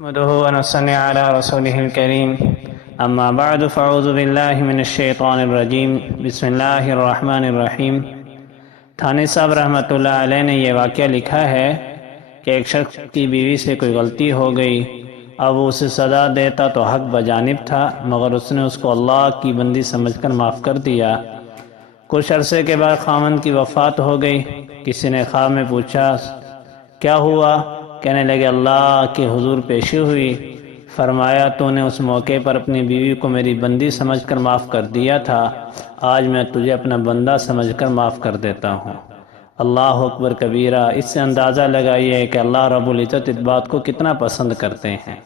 نحمده ونصلي على رسوله الكريم اما بعد فاعوذ باللہ من الشیطان الرجیم بسم اللہ الرحمن الرحیم۔ تھانی صاحب رحمۃ اللہ علیہ نے یہ واقعہ لکھا ہے کہ ایک شخص کی بیوی سے کوئی غلطی ہو گئی، اب وہ اسے سزا دیتا تو حق بجانب تھا، مگر اس نے اس کو اللہ کی بندی سمجھ کر معاف کر دیا۔ کچھ عرصے کے بعد خاوند کی وفات ہو گئی۔ کسی نے خواب میں پوچھا کیا ہوا؟ کہنے لگے اللہ کے حضور پیشی ہوئی، فرمایا تو نے اس موقع پر اپنی بیوی کو میری بندی سمجھ کر معاف کر دیا تھا، آج میں تجھے اپنا بندہ سمجھ کر معاف کر دیتا ہوں۔ اللہ اکبر کبیرہ۔ اس سے اندازہ لگائیے کہ اللہ رب العزت اس بات کو کتنا پسند کرتے ہیں۔